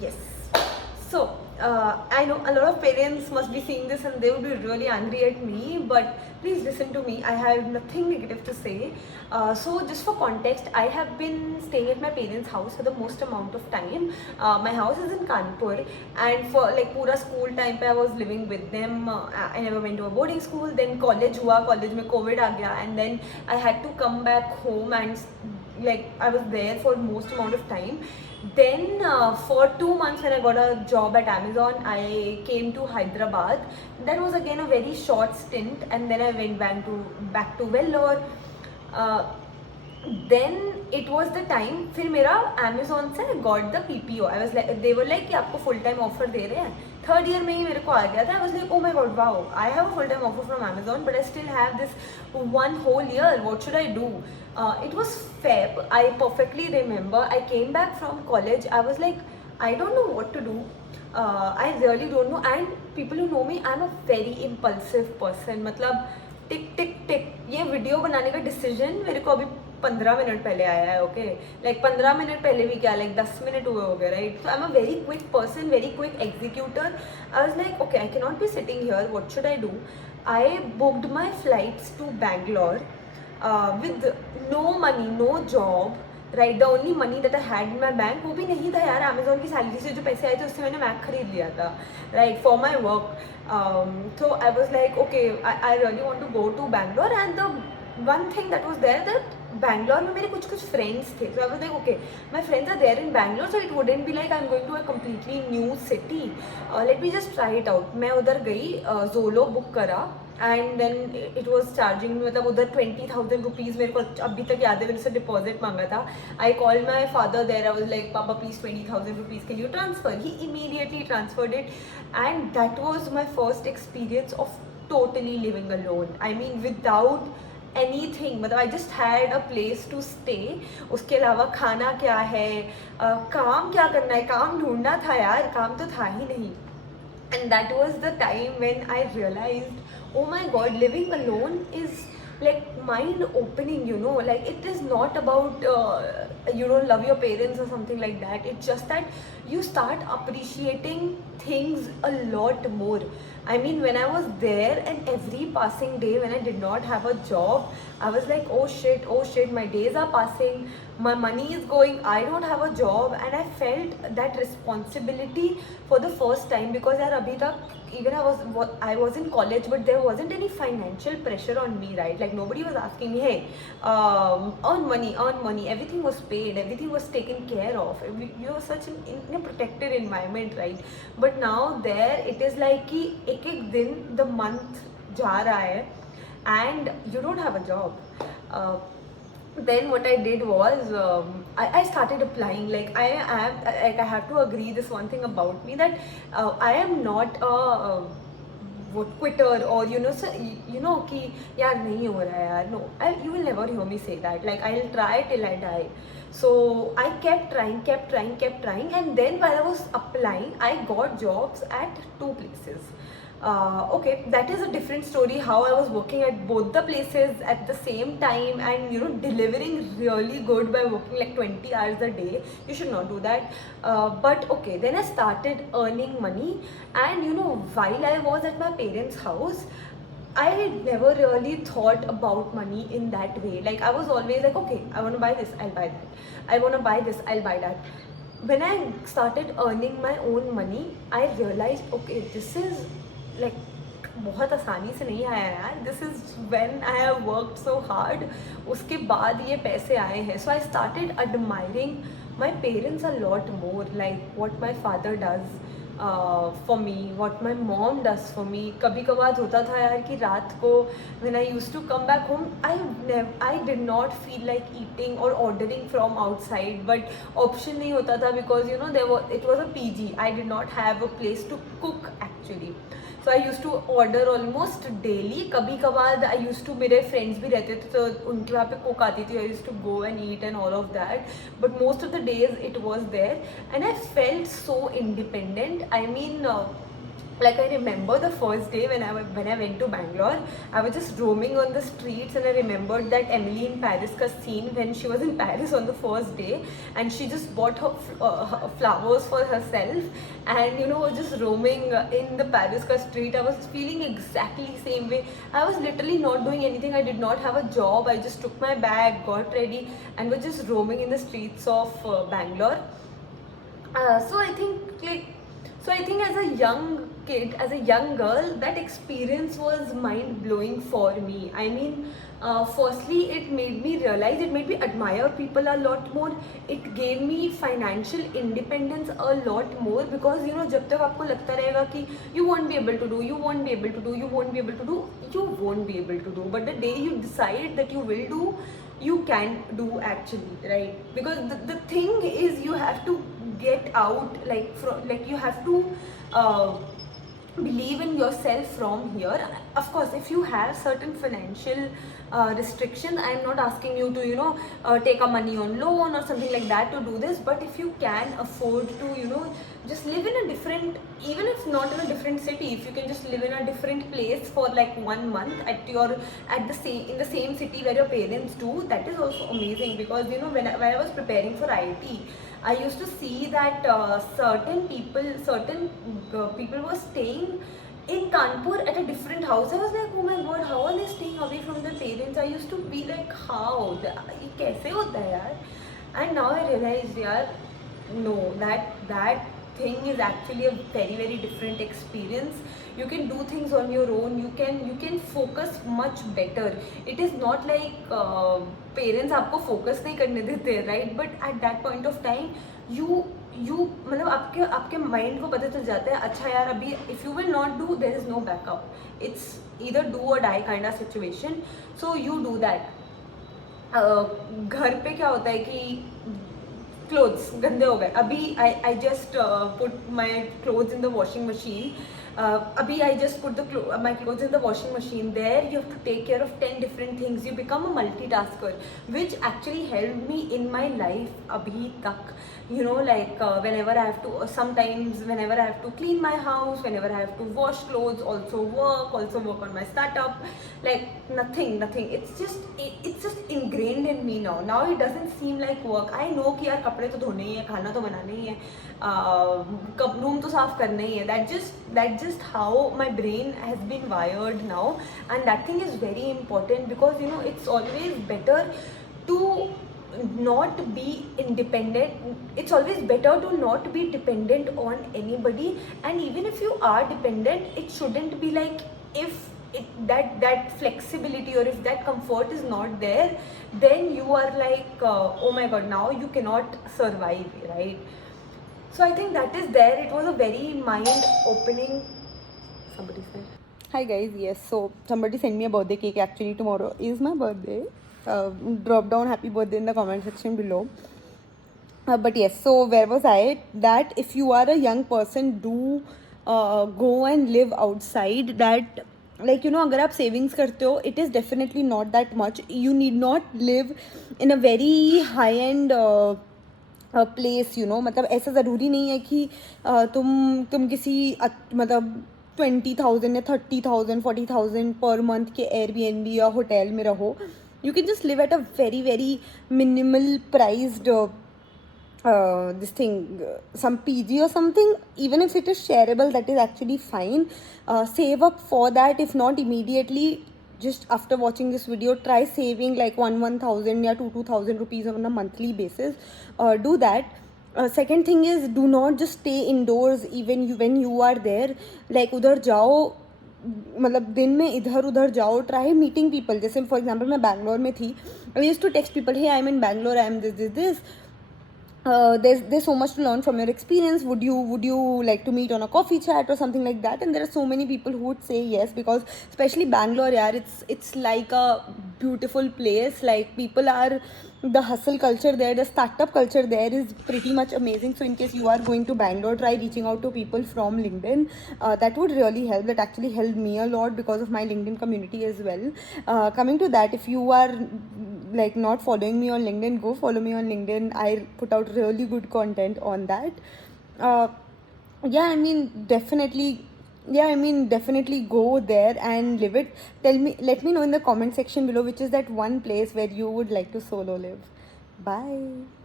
Yes. So, I know a lot of parents must be seeing this and they would be really angry at me, but please listen to me. I have nothing negative to say. So, just for context, I have been staying at my parents' house for the most amount of time. My house is in Kanpur, and for like pura school time pe I was living with them. I never went to a boarding school. Then college hua, college mein COVID aa gaya, and then I had to come back home and like I was there for most amount of time. Then for 2 months when I got a job at Amazon, I came to Hyderabad. That was again a very short stint, and then I went back to Vellore. Uh, then it was the time फिर मेरा Amazon से got the PPO. I was like, they were like कि आपको full time offer दे रहे हैं. Third year में ही मेरे को आ गया था. I was like, oh my god, wow, I have a full time offer from Amazon, but I still have this one whole year. What should I do? It was Feb. I perfectly remember. I came back from college. I was like, I don't know what to do. I really don't know. And people who know me, I'm a very impulsive person. मतलब टिक टिक टिक ये video बनाने का decision मेरे को अभी 15 minute पहले आया है. ओके, लाइक 15 मिनट पहले भी क्या, लाइक 10 मिनट हुए हो गए, right? So I am a very quick person, very quick executor. I was like, okay, I can not be sitting here, what should I do? I booked my flights to Bangalore with no money, no job, right? The only money that I had in my bank, वो भी नहीं था यार. Amazon की salary से जो पैसे आए थे उससे मैंने मैक खरीद लिया था, right, for my work. So I was like, okay, I really want to go to Bangalore, and the one thing that was there that Bangalore में मेरे कुछ friends थे. So I was like, okay, my friends are there in Bangalore, so it wouldn't be like I'm going to a completely new city. Let me just try it out. मैं उधर गई, Zolo book करा, and then it was charging, मतलब उधर 20,000 rupees मेरे को अभी तक याद है, मैंने उससे डिपॉजिट मांगा था. I call my father there. I was like, पापा प्लीज 20,000 रुपीज़ के लिए transfer. He immediately transferred it, and that was my first experience of totally living alone. I mean without anything, मतलब I just had a place to stay. उसके अलावा खाना क्या है, काम क्या करना है, काम ढूंढना था यार, काम तो था ही नहीं. And that was the time when I realized, oh my god, living alone is like mind opening, you know. Like, it is not about you don't love your parents or something like that. It's just that you start appreciating things a lot more. I mean, when I was there, and every passing day when I did not have a job, I was like, oh shit, my days are passing, my money is going, I don't have a job. And I felt that responsibility for the first time, because yaar abhi tak even I was in college, but there wasn't any financial pressure on me, right? Like, nobody was asking me, hey, earn money. Everything was paid, everything was taken care of. You were such in a protected environment, right? But now there it is like कि एक एक दिन the month जा रहा है and you don't have a job. Then what I did was, I started applying. Like, I have to agree this one thing about me, that I am not a quitter, or you know कि यार नहीं हो रहा है यार. No, you will never hear me say that. Like, I'll try till I die. So I kept trying, and then while I was applying, I got jobs at 2 places. Okay, that is a different story, how I was working at both the places at the same time, and delivering really good by working like 20 hours a day. You should not do that. But okay, then I started earning money, and while I was at my parents' house, I never really thought about money in that way. Like, I was always like, okay, I want to buy this, I'll buy that. I want to buy this, I'll buy that. When I started earning my own money, I realized, okay, this is like बहुत आसानी से नहीं आया यार. This is when I have worked so hard, उसके बाद ये पैसे आए हैं. So I started admiring my parents a lot more, like what my father does for me, what my mom does for me. कभी कभार होता था यार कि रात को when I used to come back home, I did not feel like eating और ordering from outside, but option नहीं होता था, because it was a PG. I did not have a place to cook actually. So I use to order almost daily. कभी कभार I use to, मेरे friends भी रहते थे तो उनके वहाँ पे कुक आती थी, I use to go and eat and all of that. But most of the days it was there, and I felt so independent. I mean, Like I remember the first day when I went to Bangalore, I was just roaming on the streets and I remembered that Emily in Paris ka scene when she was in Paris on the first day and she just bought her flowers for herself and was just roaming in the Paris ka street. I was feeling exactly same way. I was literally not doing anything. I did not have a job. I just took my bag, got ready and was just roaming in the streets of Bangalore. So I think as a young kid, as a young girl, that experience was mind blowing for me. I mean, firstly, it made me realize, it made me admire people a lot more. It gave me financial independence a lot more because जब तक आपको लगता रहेगा कि you won't be able to do, you won't be able to do, you won't be able to do, you won't be able to do. But the day you decide that you will do, you can do actually, right? Because the thing is you have to get out like you have to believe in yourself from here. Of course, if you have certain financial restrictions, I'm not asking you to take a money on loan or something like that to do this, but if you can afford to just live in a different, even if not in a different city, if you can just live in a different place for like 1 month in the same city where your parents do, that is also amazing. Because when I was preparing for IIT, I used to see that certain people were staying in Kanpur at a different house. I was like, oh my god, how are they staying away from their parents? I used to be like, how? ये कैसे होता है यार? And now I realized, यार, no, that thing is actually a very very different experience. You can do things on your own. You can focus much better. It is not like parents आपको focus नहीं करने देते, right? But at that point of time, you मतलब आपके mind को पता चल जाता है, अच्छा यार अभी if you will not do, there is no backup. It's either do or die kind of situation. So you do that. घर पे क्या होता है कि clothes गंदे हो गए, अभी I just put my clothes in the washing machine. Abhi I just put my clothes in the washing machine. There you have to take care of 10 different things. You become a multitasker, which actually helped me in my life abhi tak. Like whenever I have to, sometimes whenever I have to clean my house, whenever I have to wash clothes, also work on my startup, like nothing. It's just ingrained in me now. Now it doesn't seem like work. I know कि यार कपड़े तो धोने ही है, खाना तो बनाना ही है, room तो साफ करना ही है. That just how my brain has been wired now, and that thing is very important because it's always better to not be independent. It's always better to not be dependent on anybody, and even if you are dependent, it shouldn't be like if that flexibility or if that comfort is not there, then you are like oh my god, now you cannot survive, right? So I think that is there. It was a very mind-opening. Somebody said. Hi guys, yes. So somebody sent me a birthday cake. Actually, tomorrow is my birthday. Drop down happy birthday in the comment section below. But yes, so where was I? That if you are a young person, do go and live outside. That like अगर आप savings करते हो, it is definitely not that much. You need not live in a very high-end place. मतलब ऐसा ज़रूरी नहीं है कि तुम किसी मतलब 20,000 या 30,000 40,000 पर मंथ के Airbnb या होटल में रहो. You can just live at a very very minimal priced this thing, some PG or something. Even if it is shareable, that is actually fine. Save up for that. If not immediately, just after watching this video, try saving like 1,000 or 2,000 rupees on a monthly basis. Do that. Second thing is, do not just stay indoors even when you are there. Like उधर जाओ, मतलब दिन में इधर उधर जाओ. Try meeting people. जैसे for example मैं बैंगलोर में थी, I used to text people, hey I am in Bangalore, I am this. There's so much to learn from your experience. Would you like to meet on a coffee chat or something like that? And there are so many people who would say yes, because especially Bangalore, yaar, it's like a beautiful place. Like people are, the hustle culture there, the startup culture there is pretty much amazing. So in case you are going to Bangalore, try reaching out to people from LinkedIn. That would really help. That actually helped me a lot because of my LinkedIn community as well. Coming to that, if you are like not following me on LinkedIn, go follow me on LinkedIn. I put out really good content on that. Yeah, I mean, definitely Yeah, I mean, definitely go there and live it. Let me know in the comment section below which is that one place where you would like to solo live. Bye.